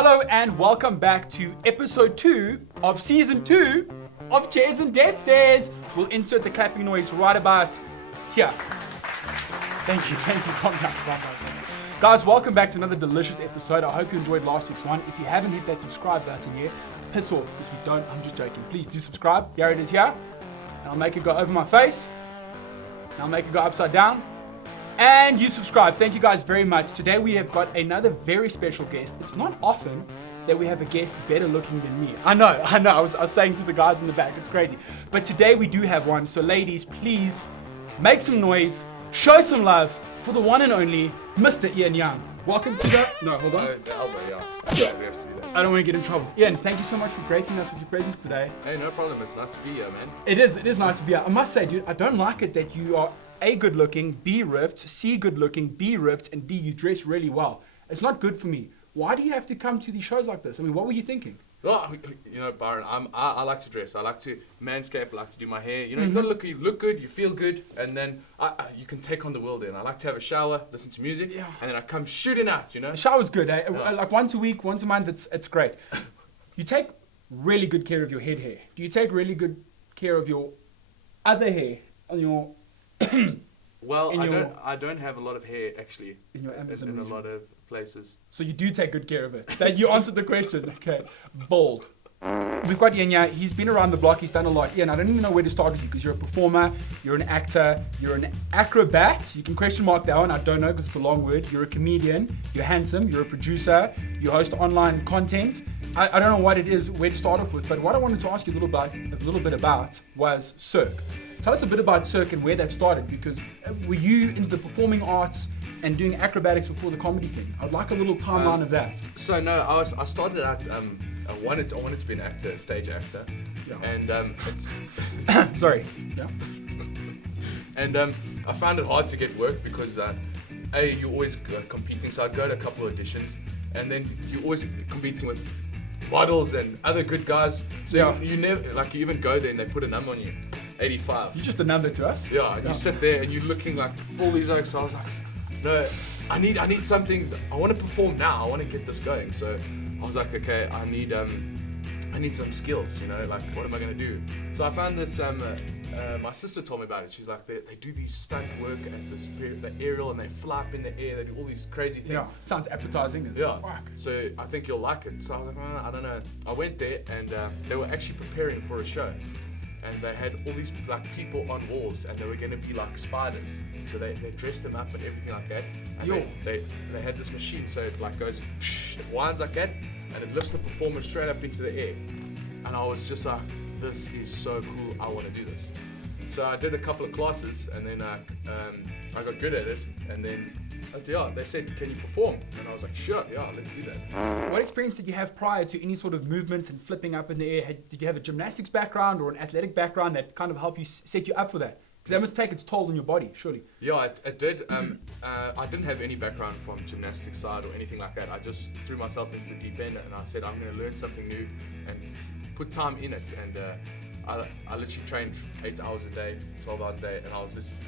Hello and welcome back to episode 2 of season 2 of Chairs and Dead Stairs. We'll insert the clapping noise right about here. Thank you, calm down. Guys, welcome back to another delicious episode. I hope you enjoyed last week's one. If you haven't hit that subscribe button yet, piss off, because we don't, I'm just joking. Please do subscribe, here it is here. And I'll make it go over my face. And I'll make it go upside down. And you subscribe. Thank you guys very much. Today we have got another very special guest. It's not often that we have a guest better looking than me. I know. I was saying to the guys in the back, it's crazy. But today we do have one. So ladies, please make some noise, show some love for the one and only Mr. Ian Young. Welcome to the... No, hold on. The elbow, yeah. We have to do that. I don't want to get in trouble. Ian, thank you so much for gracing us with your presence today. Hey, no problem. It's nice to be here, man. It is nice to be here. I must say, dude, I don't like it that you are A, good looking, B, ripped, C, good looking, B, ripped, and D, you dress really well. It's not good for me. Why do you have to come to these shows like this? I mean, what were you thinking? Well, you know, Byron, I like to dress. I like to manscape. I like to do my hair. You know, you gotta look good, you feel good, and then you can take on the world. And I like to have a shower, listen to music, and then I come shooting out. You know, The shower's good, eh? Yeah. Like once a week, once a month, it's great. You take really good care of your head hair. Do you take really good care of your other hair on your? Well, I don't have a lot of hair actually. In your Amazon in a region. lot of places. So you do take good care of it. That you answered the question. Okay, bold. We've got Ian here. He's been around the block. He's done a lot. Ian, I don't even know where to start with you because you're a performer, you're an actor, you're an acrobat. You can question mark that one. I don't know because it's a long word. You're a comedian. You're handsome. You're a producer. You host online content. I don't know what it is, where to start off with, but what I wanted to ask you a little bit about was Cirque. Tell us a bit about Cirque and where that started, because were you into the performing arts and doing acrobatics before the comedy thing? I'd like a little timeline of that. So no, I started out. I wanted to be an actor, a stage actor, and it's Sorry. Yeah. And I found it hard to get work because you're always competing. So I'd go to a couple of auditions, and then you're always competing with models and other good guys. So you never, like, you even go there and they put a number on you, 85. You're just a number to us. Yeah, and you sit there and you're looking like all these oaks. So I was like, no, I need something. I want to perform now. I want to get this going. So I was like, okay, I need some skills. You know, like, what am I gonna do? So I found this. My sister told me about it. She's like, they do these stunt work at this the aerial, and they fly up in the air. They do all these crazy things. Yeah, sounds appetizing as fuck. So I think you'll like it. So I was like, I don't know. I went there, and they were actually preparing for a show. And they had all these like people on walls, and they were going to be like spiders. So they dressed them up and everything like that. And they had this machine, so it like goes, it winds like that, and it lifts the performer straight up into the air. And I was just like, this is so cool. I want to do this. So I did a couple of classes, and then I got good at it. And then they said, can you perform? And I was like, sure, yeah, let's do that. What experience did you have prior to any sort of movement and flipping up in the air? Did you have a gymnastics background or an athletic background that kind of helped you set you up for that? Because that must take its toll on your body, surely. Yeah, it did. I didn't have any background from gymnastics side or anything like that. I just threw myself into the deep end, and I said, I'm going to learn something new and put time in it. And I literally trained 8 hours a day, 12 hours a day, and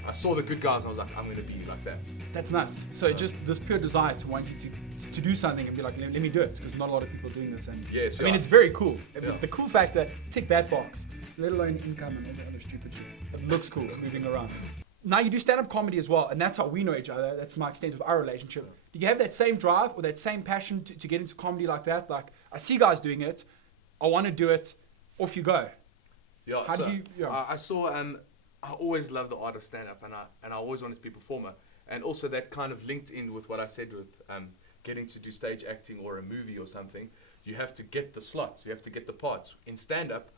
I saw the good guys, and I was like, I'm going to be like that. That's nuts. So just this pure desire to want you to do something and be like, let me do it, because not a lot of people are doing this. And Yes, I mean, it's very cool. Yeah. The cool factor, tick that box, let alone income and all the other stupid shit. It looks cool moving around. Now you do stand-up comedy as well, and that's how we know each other. That's my extent of our relationship. Do you have that same drive or that same passion to get into comedy like that? Like, I see guys doing it, I want to do it, off you go. Yeah, How so do you, I saw, I always loved the art of stand-up, and I always wanted to be a performer. And also that kind of linked in with what I said with getting to do stage acting or a movie or something. You have to get the slots, you have to get the parts. In stand-up,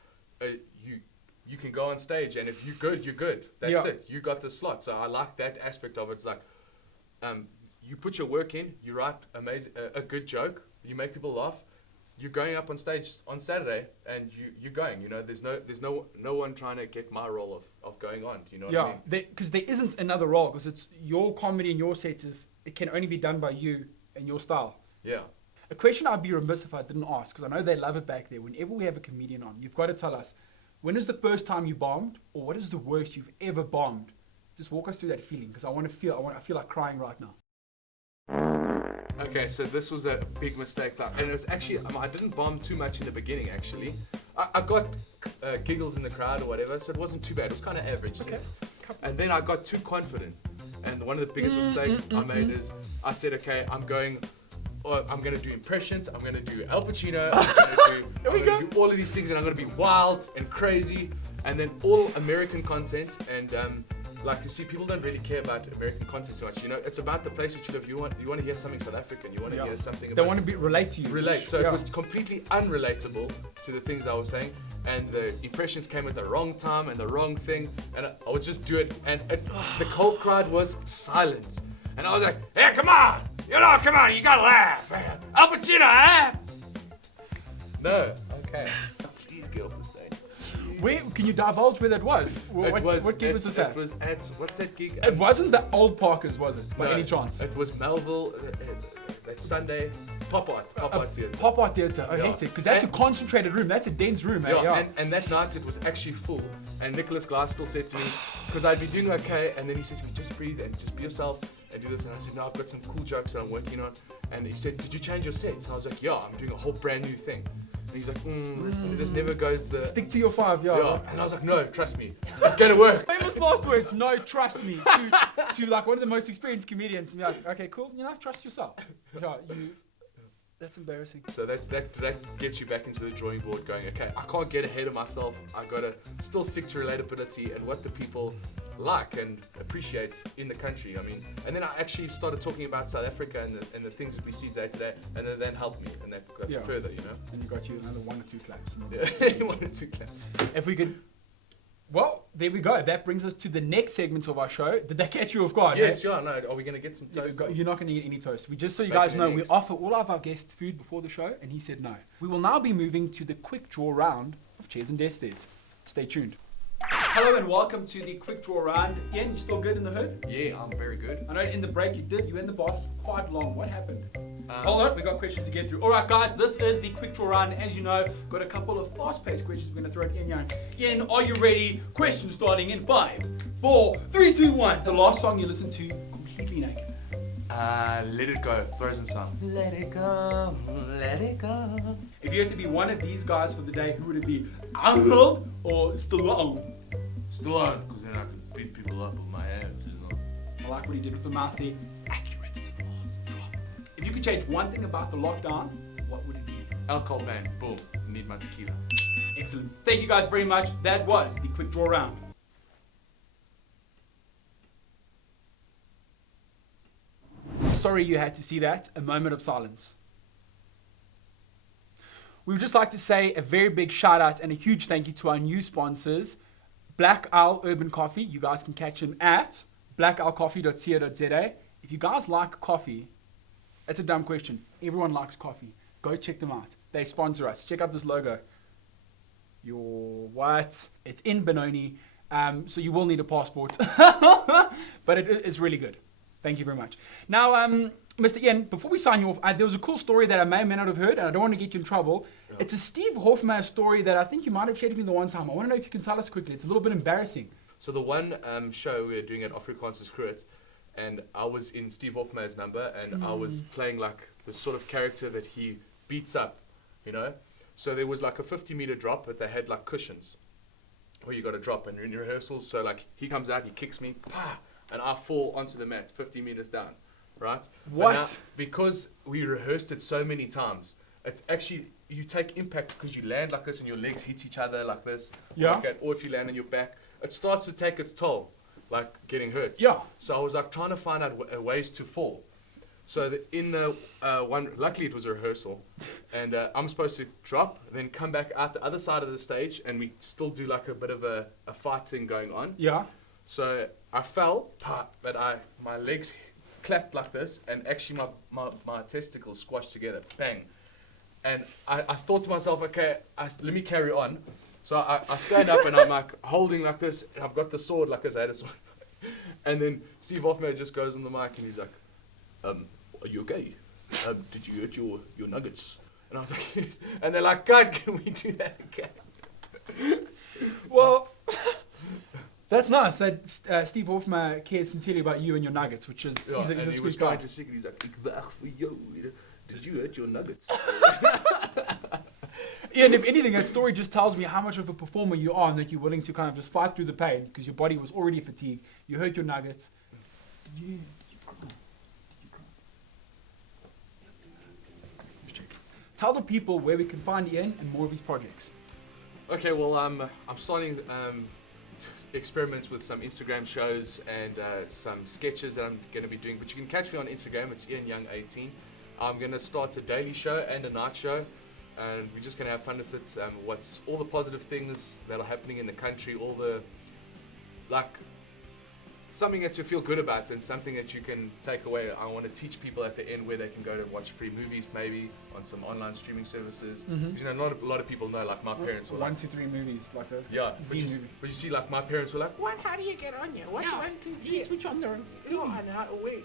you can go on stage, and if you're good, you're good. That's it. You got the slot. So I like that aspect of it. It's like, you put your work in, you write a good joke, you make people laugh. You're going up on stage on Saturday, and you're going. You know, there's no one trying to get my role of going on. You know what I mean? Because there isn't another role, because it's your comedy and your sets it can only be done by you and your style. Yeah. A question I'd be remiss if I didn't ask, because I know they love it back there. Whenever we have a comedian on, you've got to tell us, when is the first time you bombed, or what is the worst you've ever bombed? Just walk us through that feeling, because I feel like crying right now. Okay, so this was a big mistake, like, and it was actually I didn't bomb too much in the beginning. Actually, I got giggles in the crowd or whatever, so it wasn't too bad. It was kind of average. Okay. And then I got too confident, and one of the biggest mistakes I made is I said, okay, I'm going to do impressions. I'm going to do Al Pacino. I'm going to do all of these things, and I'm going to be wild and crazy, and then all American content and. Like, you see, people don't really care about American content so much. You know, it's about the place that you live. You want to hear something South African. You want to hear something about... They want to relate to you. Relate. So it was completely unrelatable to the things I was saying. And the impressions came at the wrong time and the wrong thing. And I would just do it. And the cold crowd was silent. And I was like, hey, come on. Come on. You got to laugh. Al Pacino, eh? No. Okay. Please get off the stage. Where can you divulge where that was? What gig was this at? It was at, what's that gig? It wasn't the old Parkers, was it? By any chance? It was Melville, that Sunday, Pop Art Theatre. Pop Art Theatre, hectic, because that's a concentrated room, that's a dense room, and that night it was actually full, and Nicholas Glass still said to me, because I'd be doing okay, and then he said to me, just breathe and just be yourself and do this, and I said, no, I've got some cool jokes that I'm working on, and he said, did you change your sets? And I was like, yeah, I'm doing a whole brand new thing. And he's like, this never goes the... Stick to your 5, yeah. And I was like, no, trust me, it's going to work. Famous last words, no, trust me, to like one of the most experienced comedians. And you're like, okay, cool, trust yourself. Yeah, that's embarrassing. So that gets you back into the drawing board going, okay, I can't get ahead of myself. I got to still stick to relatability and what the people like and appreciate in the country. I mean, and then I actually started talking about South Africa and the things that we see day to day, and then that helped me, and that got further, And you got you another 1 or 2 claps. 1 or 2 claps. If we could... Well, there we go. That brings us to the next segment of our show. Did that catch you off guard? Yes, yeah, no. Are we going to get some toast? You're not going to get any toast. We just so you guys know, we offer all of our guests food before the show, and he said no. We will now be moving to the quick draw round of Chairs and Desks. Stay tuned. Hello and welcome to the quick draw round. Ian, you still good in the hood? Yeah, I'm very good. I know in the break you were in the bath quite long. What happened? Hold on, we got questions to get through. All right, guys, this is the quick draw round. As you know, got a couple of fast-paced questions we're going to throw at Ian. Ian, are you ready? Questions starting in 5, 4, 3, 2, 1. The last song you listened to completely naked. Let It Go, Frozen song. Let it go, let it go. If you had to be one of these guys for the day, who would it be? Arnold or Stallone? Stallone, because then I could beat people up with my hands, I like what he did with the mouth there. Accurate to the last drop. If you could change one thing about the lockdown, what would it be? Alcohol ban, boom, need my tequila. Excellent. Thank you guys very much. That was the quick draw round. Sorry you had to see that. A moment of silence. We would just like to say a very big shout out and a huge thank you to our new sponsors, Black Owl Urban Coffee. You guys can catch them at blackowlcoffee.co.za. If you guys like coffee, that's a dumb question. Everyone likes coffee. Go check them out. They sponsor us. Check out this logo. Your what? It's in Benoni, so you will need a passport. But it's really good. Thank you very much. Now, Mr. Ian, before we sign you off, there was a cool story that I may or may not have heard, and I don't want to get you in trouble. Yeah. It's a Steve Hofmeyr story that I think you might have shared with me the one time. I want to know if you can tell us quickly. It's a little bit embarrassing. So the one show we were doing at Afrikaans Cruet, and I was in Steve Hofmeyr's number, and I was playing like the sort of character that he beats up, So there was like a 50-meter drop, but they had like cushions where you got to drop, and in rehearsals, so like he comes out, he kicks me, pah, and I fall onto the mat 50 meters down, right? What? Now, because we rehearsed it so many times, it's actually, you take impact because you land like this and your legs hit each other like this. Yeah. Like that, or if you land on your back, it starts to take its toll, like getting hurt. Yeah. So I was like trying to find out ways to fall. So in the one, luckily it was a rehearsal, and I'm supposed to drop, then come back out the other side of the stage, and we still do like a bit of a fight thing going on. Yeah. So I fell, but my legs clapped like this, and actually my testicles squashed together, bang. And I thought to myself, okay, let me carry on. So I stand up and I'm like holding like this, and I've got the sword like this, I had a sword. And then Steve Hofmeyr just goes on the mic and he's like, are you okay? Did you hurt your nuggets? And I was like, yes. And they're like, God, can we do that again? Well, that's nice that Steve Hofmeyr cares sincerely about you and your nuggets, he's a he was sweet trying guy. to sing, and he's like, ik wacht voor jou. Did you hurt your nuggets? Yeah, and if anything, that story just tells me how much of a performer you are and that you're willing to kind of just fight through the pain because your body was already fatigued. You hurt your nuggets. Did you cry? Just checking. Tell the people where we can find Ian and more of his projects. Okay, well, I'm starting experiments with some Instagram shows and some sketches that I'm going to be doing. But you can catch me on Instagram. It's Ian Young 18. I'm going to start a daily show and a night show. And we're just going to have fun with it. What's all the positive things that are happening in the country, all the, like, something that you feel good about and something that you can take away. I want to teach people at the end where they can go to watch free movies, maybe on some online streaming services. Mm-hmm. You know, a lot of people know, like my parents were 1, like, 2, 3 movies like those. yeah, Z but you see, like my parents were like, What? How do you get on here? What's 1, 2, 3? Switch on there.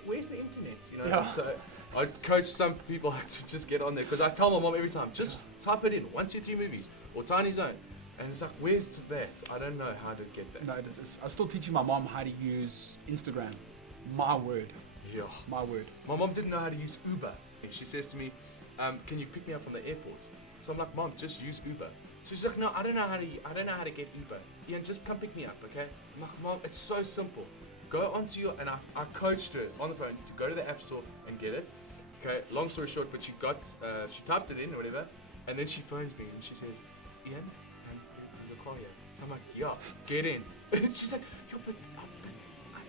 Where's the internet? you know, Yeah. so I coach some people how to just get on there because I tell my mom every time, just type it in 1, 2, 3 movies or Tiny Zone, and it's like, where's that? I don't know how to get that. No, I'm still teaching my mom how to use Instagram. My word. Yeah. My word. My mom didn't know how to use Uber. And she says to me, can you pick me up from the airport? So I'm like, Mom, just use Uber. She's like, no, I don't know how to get Uber. Ian, just come pick me up, okay? I'm like, Mom, it's so simple. Go onto your, and I coached her on the phone to go to the App Store and get it. Okay, long story short, but she typed it in or whatever, and then she phones me and she says, Ian, there's a car here. So I'm like, yeah, get in. And she's like, yo, but I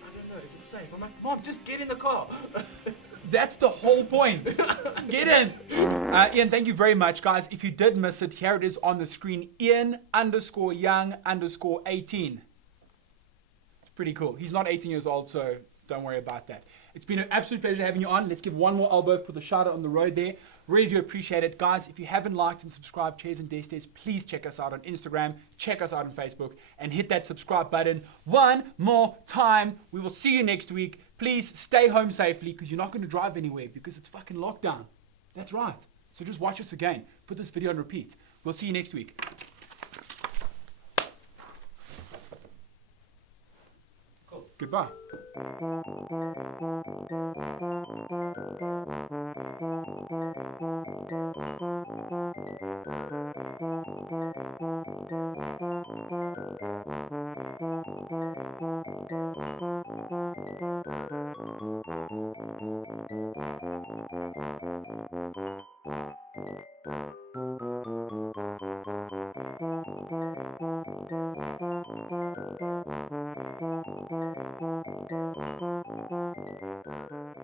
don't know, is it safe? I'm like, Mom, just get in the car. That's the whole point. Get in. Ian, thank you very much, guys. If you did miss it, here it is on the screen. Ian_Young_18. It's pretty cool. He's not 18 years old, so don't worry about that. It's been an absolute pleasure having you on. Let's give one more elbow for the shout out on the road there. Really do appreciate it. Guys, if you haven't liked and subscribed Chairs and Destes, please check us out on Instagram, check us out on Facebook, and hit that subscribe button one more time. We will see you next week. Please stay home safely because you're not going to drive anywhere because it's fucking lockdown. That's right. So just watch us again. Put this video on repeat. We'll see you next week. Cool. Goodbye.